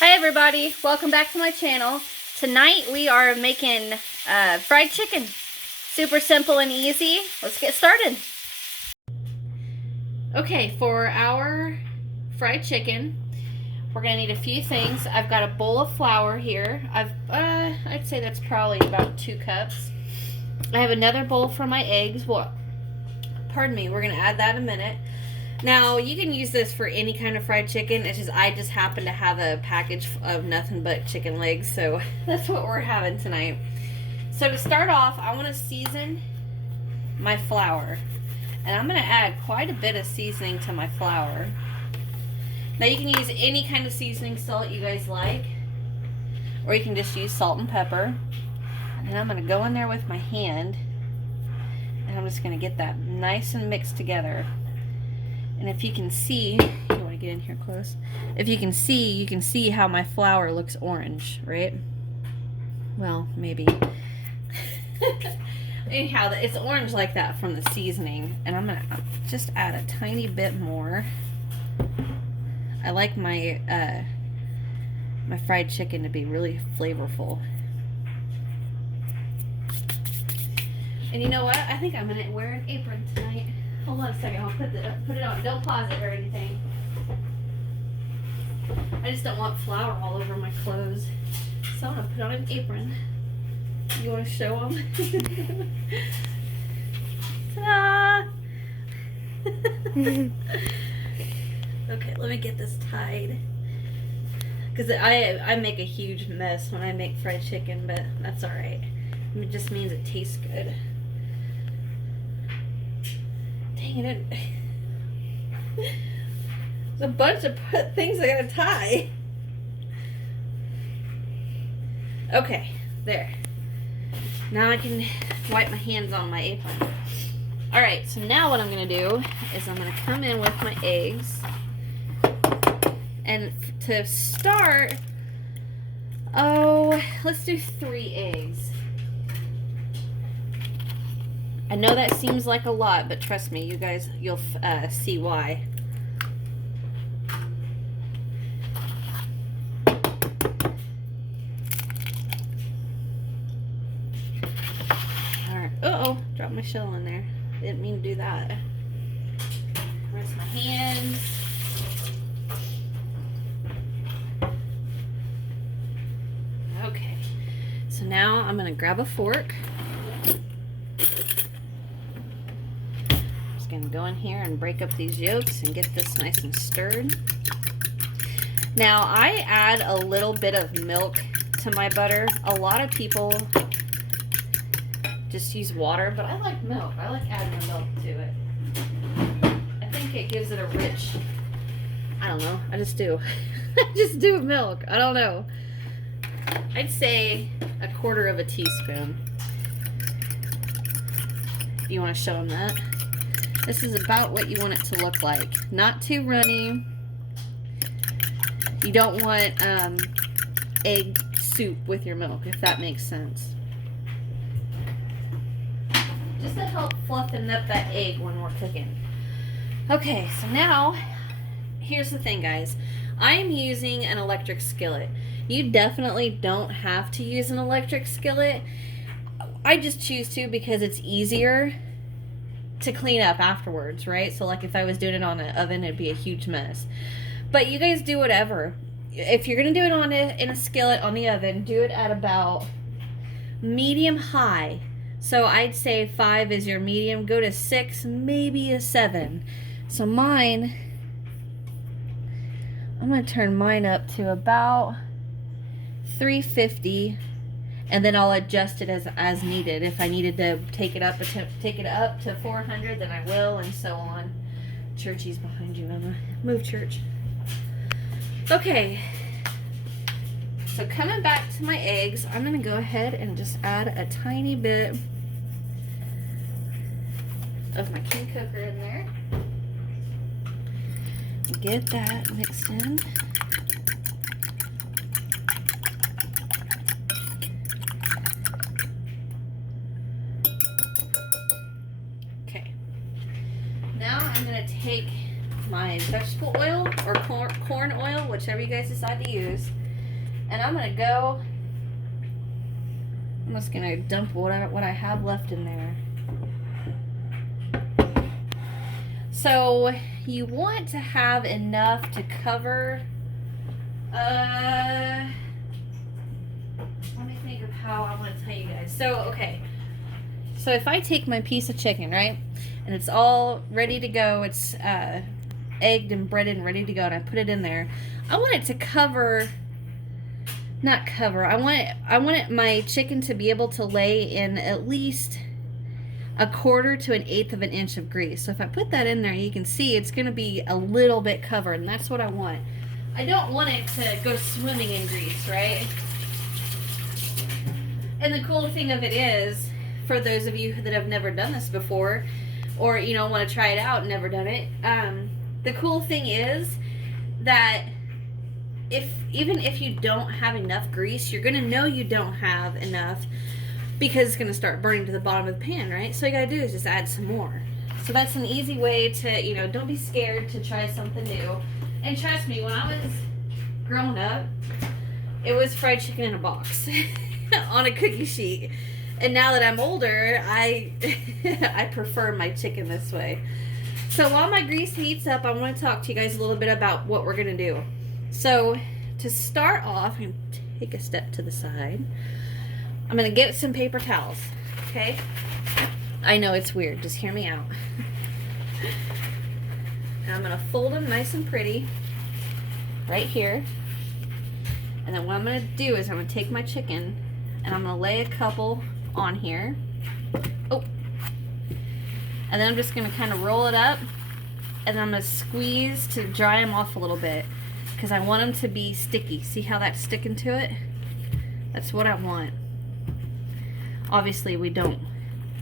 Hi everybody, welcome back to my channel. Tonight we are making fried chicken. Super simple and easy. Let's get started. Okay, for our fried chicken, we're gonna need a few things. I've got a bowl of flour here. I'd say that's probably about 2 cups. I have another bowl for my eggs. Well, pardon me, we're gonna add that in a minute. Now, you can use this for any kind of fried chicken. It's just, I just happen to have a package of nothing but chicken legs, so that's what we're having tonight. So to start off, I want to season my flour. And I'm going to add quite a bit of seasoning to my flour. Now, you can use any kind of seasoning salt you guys like. Or you can just use salt and pepper. And then I'm going to go in there with my hand. And I'm just going to get that nice and mixed together. And if you can see, you want to get in here close. If you can see how my flour looks orange, right? Well, maybe. Anyhow, it's orange like that from the seasoning. And I'm going to just add a tiny bit more. I like my my fried chicken to be really flavorful. And you know what? I think I'm going to wear an apron tonight. Hold on a second, I'll put it on. Don't pause it or anything. I just don't want flour all over my clothes. So I'm gonna put on an apron. You wanna show them? Ta-da! Okay, let me get this tied. Because I make a huge mess when I make fried chicken, but that's alright. It just means it tastes good. Dang it. There's a bunch of things I gotta tie. Okay, there. Now I can wipe my hands on my apron. Alright, so now what I'm gonna do is I'm gonna come in with my eggs. And to start, let's do 3 eggs. I know that seems like a lot, but trust me, you guys, you'll see why. Alright. Uh-oh, dropped my shell in there. Didn't mean to do that. Rinse my hands. Okay. So now I'm going to grab a fork. Going to go in here and break up these yolks and get this nice and stirred. Now I add a little bit of milk to my butter. A lot of people just use water, but I like milk. I like adding the milk to it. I think it gives it a rich, I don't know, I just do. I just do milk. I don't know. I'd say 1/4 teaspoon. If you want to show them that. This is about what you want it to look like. Not too runny. You don't want egg soup with your milk, if that makes sense. Just to help fluffing up that egg when we're cooking. Okay, so now, here's the thing, guys. I am using an electric skillet. You definitely don't have to use an electric skillet. I just choose to because it's easier to clean up afterwards, right? So like if I was doing it on an oven, it'd be a huge mess. But you guys do whatever. If you're gonna do it in a skillet on the oven, do it at about medium high. So I'd say 5 is your medium. Go to 6, maybe a 7. So mine, I'm gonna turn mine up to about 350. And then I'll adjust it as needed. If I needed to take it up to 400, then I will, and so on. Churchy's behind you, Emma. Move, Church. Okay. So coming back to my eggs, I'm gonna go ahead and just add a tiny bit of my king cooker in there. Get that mixed in. I'm going to take my vegetable oil or corn oil, whichever you guys decide to use, And I'm just gonna dump what I have left in there. So you want to have enough to cover, let me think of how I want to tell you guys. So, okay. So if I take my piece of chicken, right, and it's all ready to go, it's egged and breaded and ready to go, and I put it in there, I want it to cover, not cover, I want my chicken to be able to lay in at least 1/4 to 1/8 of an inch of grease. So if I put that in there, you can see it's going to be a little bit covered, and that's what I want. I don't want it to go swimming in grease, right? And the cool thing of it is, for those of you that have never done this before, or want to try it out and never done it, the cool thing is that even if you don't have enough grease, you're going to know you don't have enough, because it's going to start burning to the bottom of the pan, right? So all you got to do is just add some more. So that's an easy way to, don't be scared to try something new. And trust me, when I was growing up, it was fried chicken in a box on a cookie sheet. And now that I'm older, I prefer my chicken this way. So while my grease heats up, I want to talk to you guys a little bit about what we're going to do. So to start off, I'm going to take a step to the side. I'm going to get some paper towels, okay? I know it's weird. Just hear me out. And I'm going to fold them nice and pretty right here. And then what I'm going to do is I'm going to take my chicken and I'm going to lay a couple on here. Oh. And then I'm just going to kind of roll it up, and then I'm going to squeeze to dry them off a little bit, because I want them to be sticky. See how that's sticking to it? That's what I want. Obviously, we don't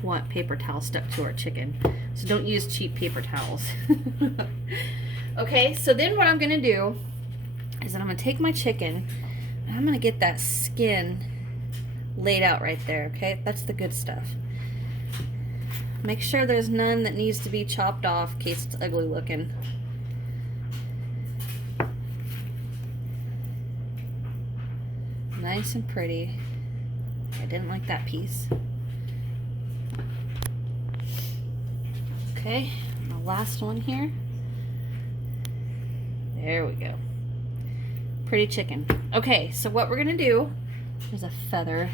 want paper towels stuck to our chicken, so don't use cheap paper towels. Okay, so then what I'm going to do is that I'm going to take my chicken and I'm going to get that skin laid out right there, okay? That's the good stuff. Make sure there's none that needs to be chopped off in case it's ugly looking. Nice and pretty. I didn't like that piece. Okay, the last one here. There we go. Pretty chicken. Okay, so what we're gonna do, there's a feather.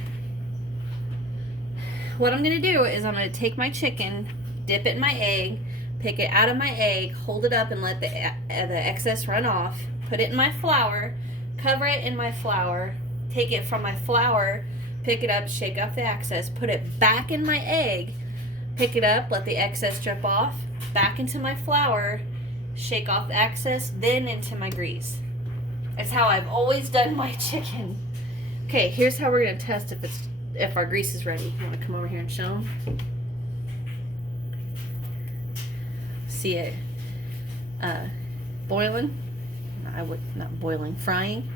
What I'm gonna do is I'm gonna take my chicken, dip it in my egg, pick it out of my egg, hold it up and let the excess run off, put it in my flour, cover it in my flour, take it from my flour, pick it up, shake off the excess, put it back in my egg, pick it up, let the excess drip off, back into my flour, shake off the excess, then into my grease. That's how I've always done my chicken. Okay, here's how we're gonna test if our grease is ready. You wanna come over here and show them? See it boiling? Not boiling, frying.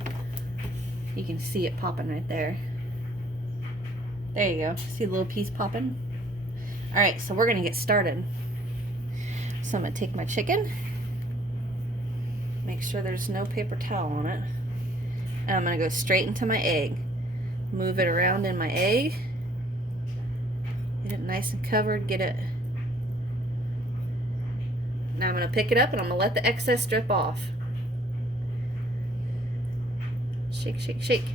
You can see it popping right there. There you go. See the little piece popping? Alright, so we're gonna get started. So I'm gonna take my chicken, make sure there's no paper towel on it, and I'm gonna go straight into my egg. Move it around in my egg. Get it nice and covered, get it. Now I'm gonna pick it up and I'm gonna let the excess drip off. Shake, shake, shake.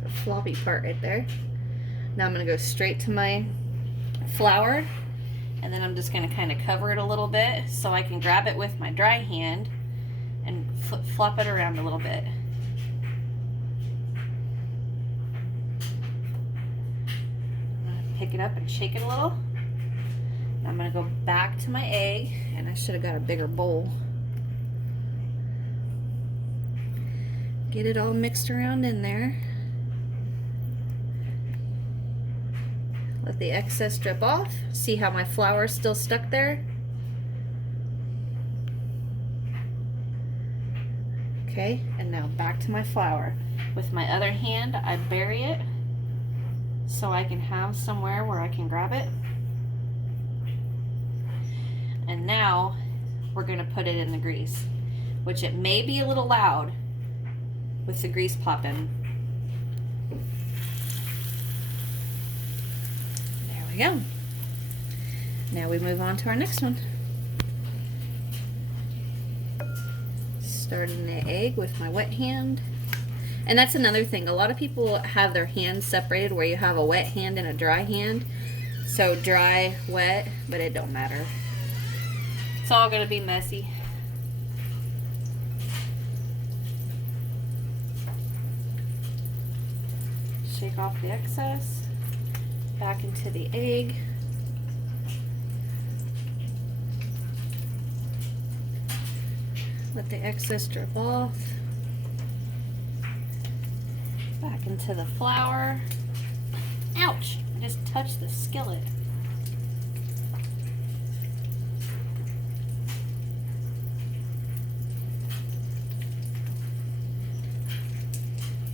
There's a floppy part right there. Now I'm gonna go straight to my flour, and then I'm just gonna kind of cover it a little bit so I can grab it with my dry hand and flop it around a little bit. Pick it up and shake it a little. Now I'm gonna go back to my egg, and I should have got a bigger bowl. Get it all mixed around in there. Let the excess drip off. See how my flour is still stuck there? Okay, and now back to my flour. With my other hand, I bury it so I can have somewhere where I can grab it. And now we're gonna put it in the grease, which it may be a little loud, with the grease popping. There we go. Now we move on to our next one. Starting the egg with my wet hand. And that's another thing. A lot of people have their hands separated where you have a wet hand and a dry hand. So dry, wet, but it don't matter. It's all gonna be messy. Shake off the excess. Back into the egg. Let the excess drip off. Back into the flour. Ouch! I just touched the skillet.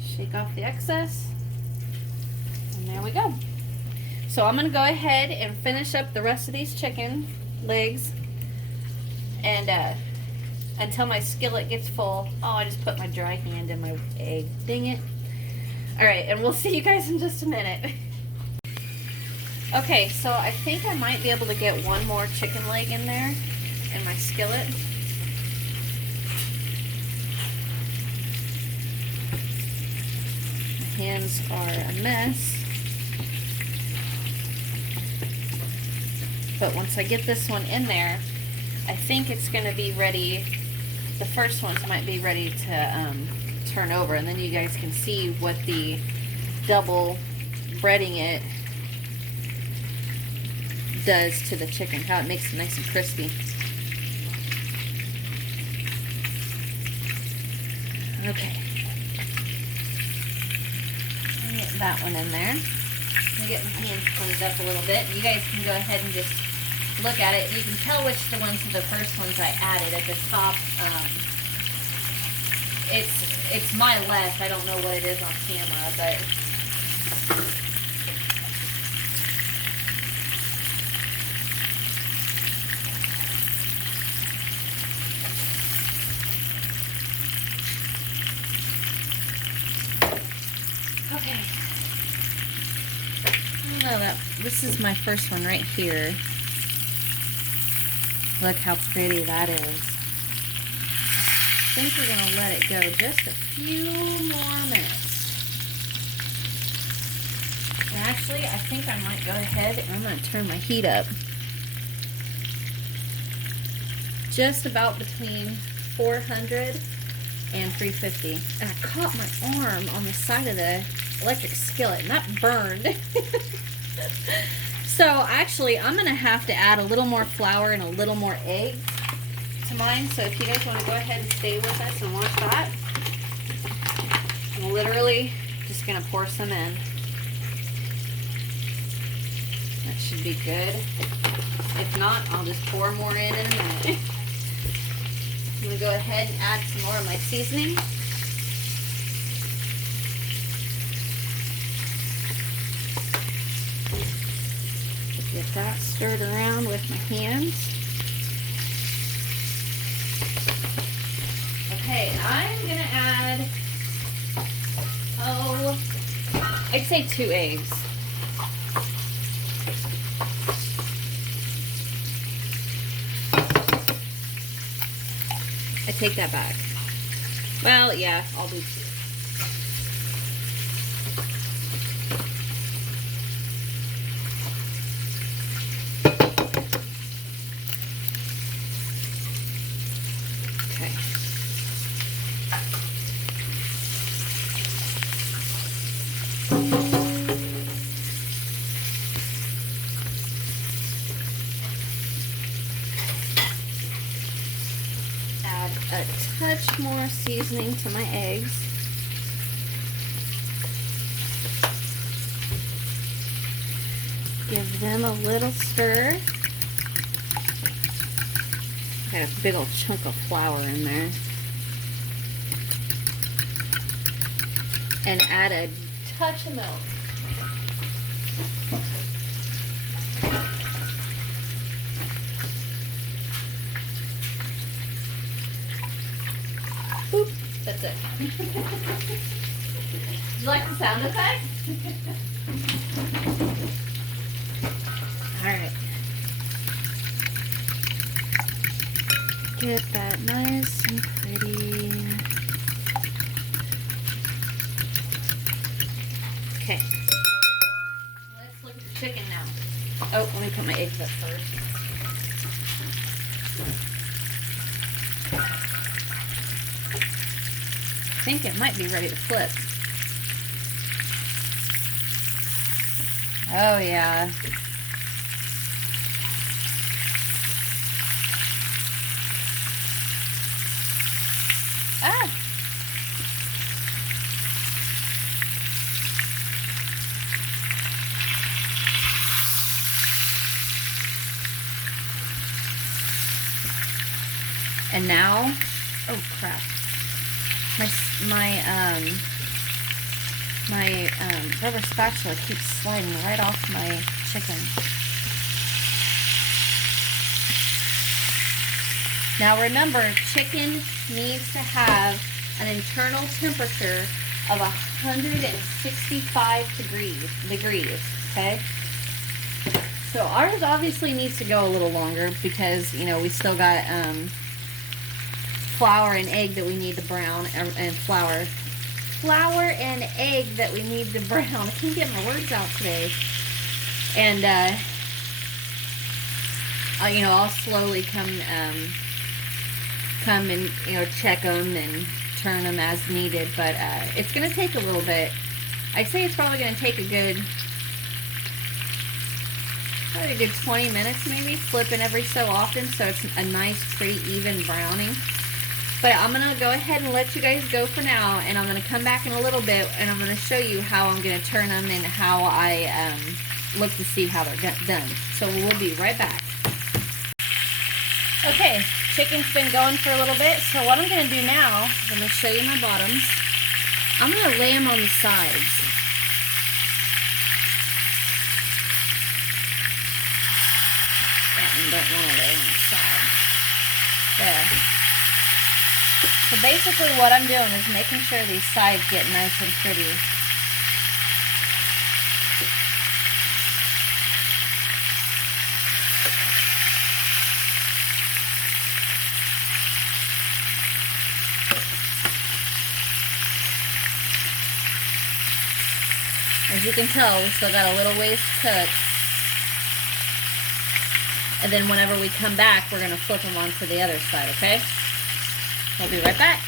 Shake off the excess. And there we go. So I'm going to go ahead and finish up the rest of these chicken legs. And until my skillet gets full. Oh, I just put my dry hand in my egg. Dang it. Alright, and we'll see you guys in just a minute. Okay, so I think I might be able to get one more chicken leg in there in my skillet. My hands are a mess. But once I get this one in there, I think it's going to be ready. The first ones might be ready to turn over, and then you guys can see what the double breading it does to the chicken, how it makes it nice and crispy. Okay. Get that one in there. I'm getting my hands cleaned up a little bit. You guys can go ahead and just look at it. You can tell which the ones are the first ones I added at the top. It's my left. I don't know what it is on camera, but okay. Oh, this is my first one right here. Look how pretty that is. I think we're going to let it go just a few more minutes. And actually, I think I might go ahead and I'm going to turn my heat up. Just about between 400 and 350. And I caught my arm on the side of the electric skillet and that burned. So actually, I'm going to have to add a little more flour and a little more egg to mine. So if you guys want to go ahead and stay with us and watch that, I'm literally just going to pour some in. That should be good. If not, I'll just pour more in a minute. I'm going to go ahead and add some more of my seasoning. Get that stirred around with my hands. Okay, I'm going to add, I'd say 2 eggs. I take that back. Well, yeah, I'll do 2. A touch more seasoning to my eggs. Give them a little stir. Got a big old chunk of flour in there. And add a touch of milk. Boop. That's it. Did you like the sound effect? Alright. Get that nice and pretty. Okay. Let's look at the chicken now. Oh, let me put my eggs up first. I think it might be ready to flip. Oh yeah. Ah! And now, oh crap. My rubber spatula keeps sliding right off my chicken. Now remember, chicken needs to have an internal temperature of 165 degrees, okay? So ours obviously needs to go a little longer because, you know, we still got flour and egg that we need to brown, and flour and egg that we need to brown. I can't get my words out today. And you know, I'll slowly come and, you know, check them and turn them as needed. But it's gonna take a little bit. I'd say it's probably gonna take a good 20 minutes maybe, flipping every so often so it's a nice, pretty, even browning. But I'm going to go ahead and let you guys go for now, and I'm going to come back in a little bit, and I'm going to show you how I'm going to turn them and how I look to see how they're done. So we'll be right back. Okay, chicken's been going for a little bit, so what I'm going to do now, I'm going to show you my bottoms. I'm going to lay them on the sides. That one don't want to lay on the side. There. So basically what I'm doing is making sure these sides get nice and pretty. As you can tell, we still got a little ways to cook. And then whenever we come back, we're going to flip them onto the other side, okay? I'll be right back.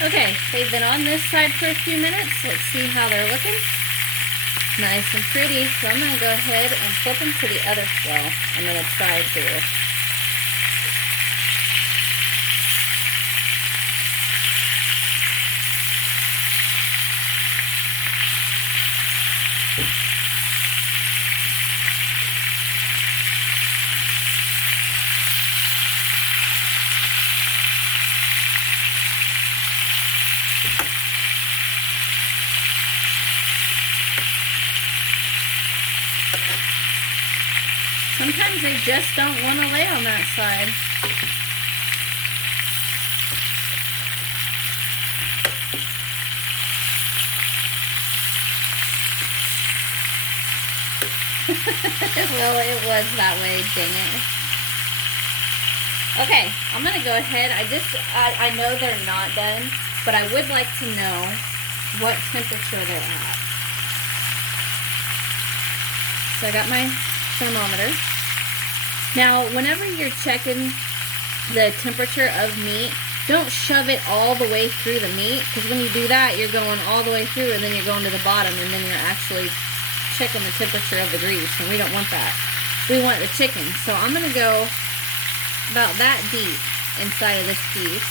Okay, they've been on this side for a few minutes. Let's see how they're looking. Nice and pretty. So I'm going to go ahead and flip them to the other side. I'm going to try to. Sometimes they just don't want to lay on that side. Well, it was that way, dang it. Okay, I'm going to go ahead. I know they're not done, but I would like to know what temperature they're at. So I got my thermometer. Now, whenever you're checking the temperature of meat, don't shove it all the way through the meat, because when you do that, you're going all the way through, and then you're going to the bottom, and then you're actually checking the temperature of the grease, and we don't want that. We want the chicken. So I'm going to go about that deep inside of this piece.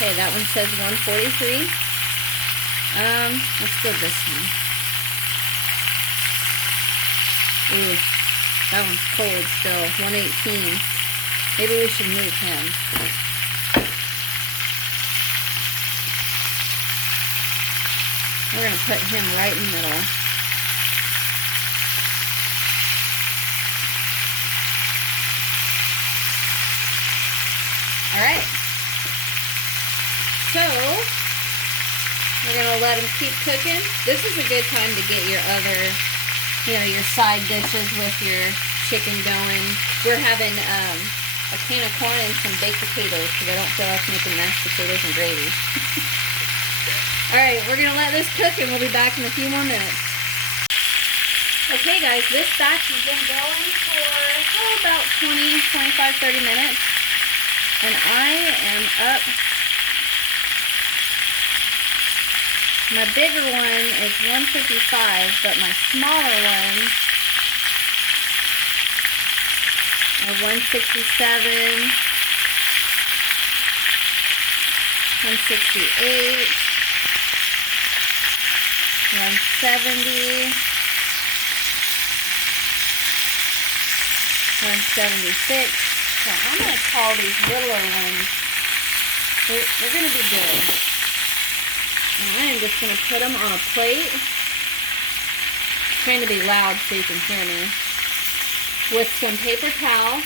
Okay, that one says 143. Let's go this one. Ooh, that one's cold still. 118. Maybe we should move him. We're going to put him right in the middle. Alright. So, we're going to let them keep cooking. This is a good time to get your other, your side dishes with your chicken going. We're having a can of corn and some baked potatoes because I don't feel like making mashed potatoes and gravy. Alright, we're going to let this cook and we'll be back in a few more minutes. Okay guys, this batch has been going for about 20, 25, 30 minutes. And I am up. My bigger one is 155, but my smaller ones are 167, 168, 170, 176. So I'm going to call these littler ones. They're going to be good. And I'm just going to put them on a plate. I'm trying to be loud so you can hear me. With some paper towel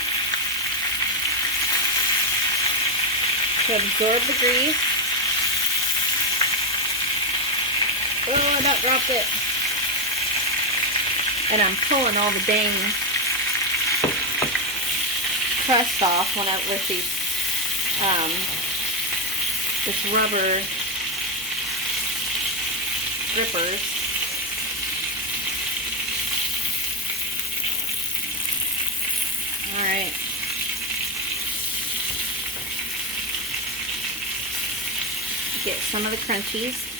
to absorb the grease. Oh, I about dropped it. And I'm pulling all the dang crust off with these this rubber strippers. All right. Get some of the crunchies.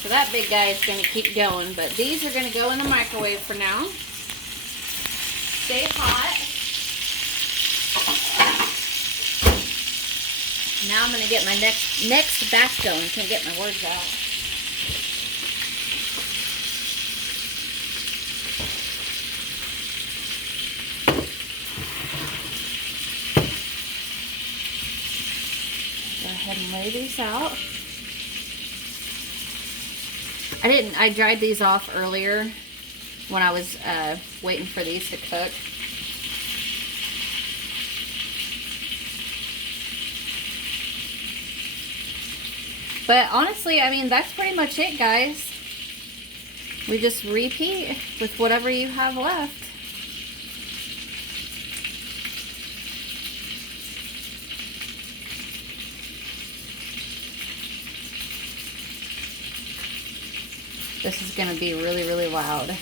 So that big guy is going to keep going, but these are going to go in the microwave for now. Stay hot. Now I'm going to get my next batch going. I can't get my words out. Go ahead and lay these out. I dried these off earlier when I was waiting for these to cook. But honestly, I mean, that's pretty much it, guys. We just repeat with whatever you have left. This is going to be really, really loud.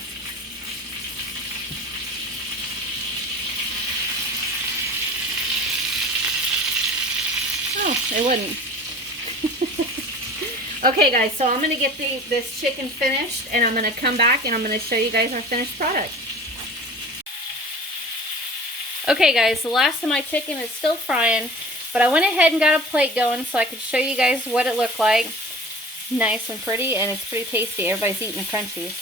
Oh, it wouldn't. Okay, guys, so I'm going to get this chicken finished, and I'm going to come back, and I'm going to show you guys our finished product. Okay, guys, the last of my chicken is still frying, but I went ahead and got a plate going so I could show you guys what it looked like. Nice and pretty, and it's pretty tasty. Everybody's eating the crunchies.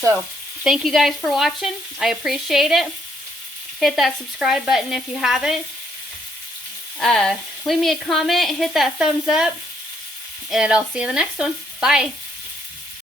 So, thank you guys for watching. I appreciate it. Hit that subscribe button if you haven't. Leave me a comment, hit that thumbs up, and I'll see you in the next one. Bye.